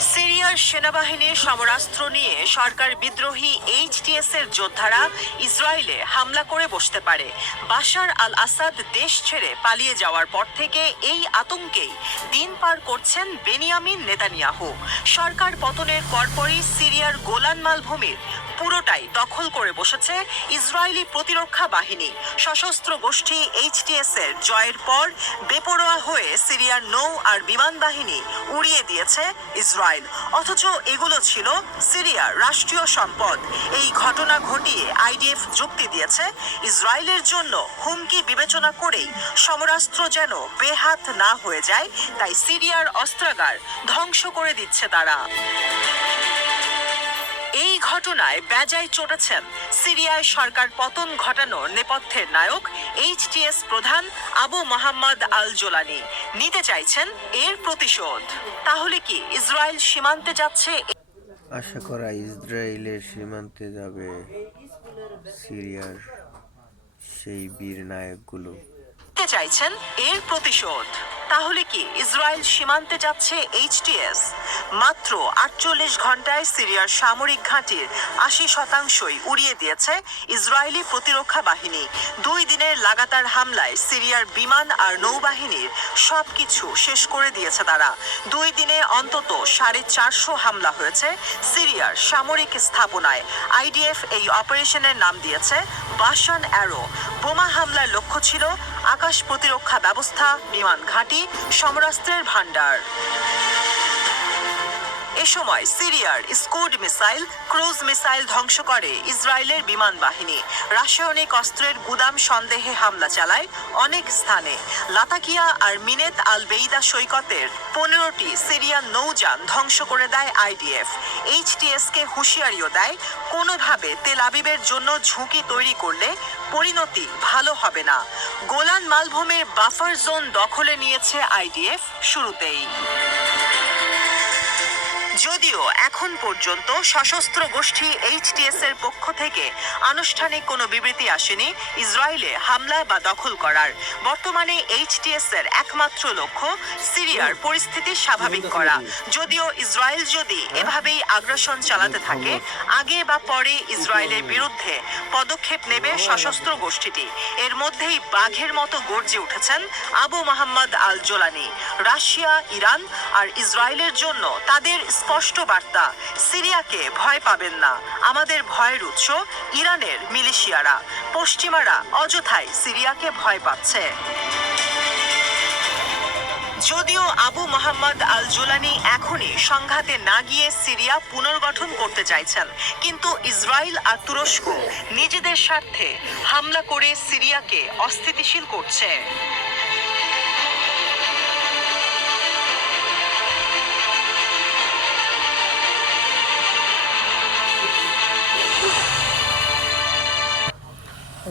সিরিয়ার সেনাবাহিনীর সমরাস্ত্র নিয়ে সরকার বিদ্রোহী এইচটিএস এর যোদ্ধারা ইসরায়েলে হামলা করে বসতে পারে। বাশার আল আসাদ দেশ ছেড়ে পালিয়ে যাওয়ার পর থেকে এই আতঙ্কেই দিন পার করছেন বেনিয়ামিন নেতানিয়াহু। সরকার পতনের পরপরই সিরিয়ার গোলান মালভূমির পুরোটাই দখল করে বসেছে ইসরায়েলি প্রতিরক্ষা বাহিনী। সশস্ত্র গোষ্ঠী এইচটিএস এর জয়ের পর বেপরোয়া হয়ে সিরিয়ার নৌ আর বিমান বাহিনী উড়িয়ে দিয়েছে ইসরায়েল। অথচ এগুলো ছিল সিরিয়ার রাষ্ট্রীয় সম্পদ। এই ঘটনা ঘটিয়ে আইডিএফ যুক্তি দিয়েছে ইসরায়েলের জন্য হুমকি বিবেচনা করেই সমরাস্ত্র যেন বেহাত না হয়ে যায়, তাই সিরিয়ার অস্ত্রাগার ধ্বংস করে দিচ্ছে তারা। এই ঘটনায় বেজায় চটেছেন সিরিয়ায় সরকার পতন ঘটানোর নেপথ্যের নায়ক এইচটিএস প্রধান আবু মোহাম্মদ আল জোলানি নিতে চাইছেন এর প্রতিশোধ। তাহলে কি ইসরায়েল সীমান্তে যাচ্ছে? আশা করা ইসরায়েলের সীমান্তে যাবে সিরিয়ার সেই বীর নায়কগুলো। নিতে চাইছেন এর প্রতিশোধ। তাহলে কি ইসরায়েল সীমান্তে যাচ্ছে এইচটিএস মাত্র আটচল্লিশ ঘন্টায় সিরিয়ার সামরিক ঘাঁটির আশি শতাংশই উড়িয়ে দিয়েছে ইসরায়েলি প্রতিরক্ষা বাহিনী। দুই দিনের লাগাতার হামলায় সিরিয়ার বিমান আর নৌবাহিনীর সবকিছু শেষ করে দিয়েছে তারা। দুই দিনে অন্তত সাড়ে চারশো হামলা হয়েছে সিরিয়ার সামরিক স্থাপনায়। আইডিএফ এই অপারেশনের নাম দিয়েছে বাসান অ্যারো। বোমা হামলার লক্ষ্য ছিল আকাশ প্রতিরক্ষা ব্যবস্থা বিমান ঘাঁটি সমরাস্ত্রের ভাণ্ডার। এ সময় সিরিয়ার স্কুড মিসাইল, ক্রুজ মিসাইল ধ্বংস করে ইসরায়েলের বিমান বাহিনী। রাসায়নিক অস্ত্রের গুদাম সন্দেহে হামলা চালায় অনেক স্থানে। লাতাকিয়া আর মিনেত আল বেইদা সৈকতের পনেরোটি সিরিয়ান নৌযান ধ্বংস করে দেয় আইডিএফ। এইচটিএস কে হুঁশিয়ারিও দেয়, কোনোভাবে তেল আবিবের জন্য ঝুঁকি তৈরি করলে পরিণতি ভালো হবে না। গোলান মালভূমির বাফার জোন দখলে নিয়েছে আইডিএফ শুরুতেই। যদিও এখন পর্যন্ত সশস্ত্র গোষ্ঠী এইচটিএস এর পক্ষ থেকে আনুষ্ঠানিক কোনো বিবৃতি আসেনি ইসরায়েলে হামলা বা দখল করার। বর্তমানে এইচটিএস এর একমাত্র লক্ষ্য সিরিয়ার পরিস্থিতি স্বাভাবিক করা। যদিও ইসরায়েল যদি এভাবেই আগ্রাসন চালাতে থাকে, আগে বা পরে ইসরায়েলের বিরুদ্ধে পদক্ষেপ নেবে সশস্ত্র গোষ্ঠীটি। এর মধ্যেই বাঘের মতো গর্জে উঠেছেন Abu Mohammad al Jolani Russia, Iran আর ইসরায়েলের জন্য তাদের স্পষ্ট বার্তা। সিরিয়াকে ভয় পাবেন না। আমাদের ভয়ের উৎস ইরানের মিলিশিয়ারা। পশ্চিমারা অযথায় সিরিয়াকে ভয় পাচ্ছে। যদিও আবু মোহাম্মদ আল জুলানি এখনই সংঘাতে না গিয়ে সিরিয়া পুনর্গঠন করতে চাইছেন, কিন্তু ইসরায়েল আর তুরস্ক নিজেদের স্বার্থে হামলা করে সিরিয়াকে অস্থিতিশীল করছে।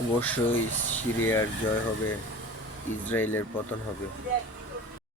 অবশ্যই সিরিয়ার জয় হবে ইসরায়েলের পতন হবে।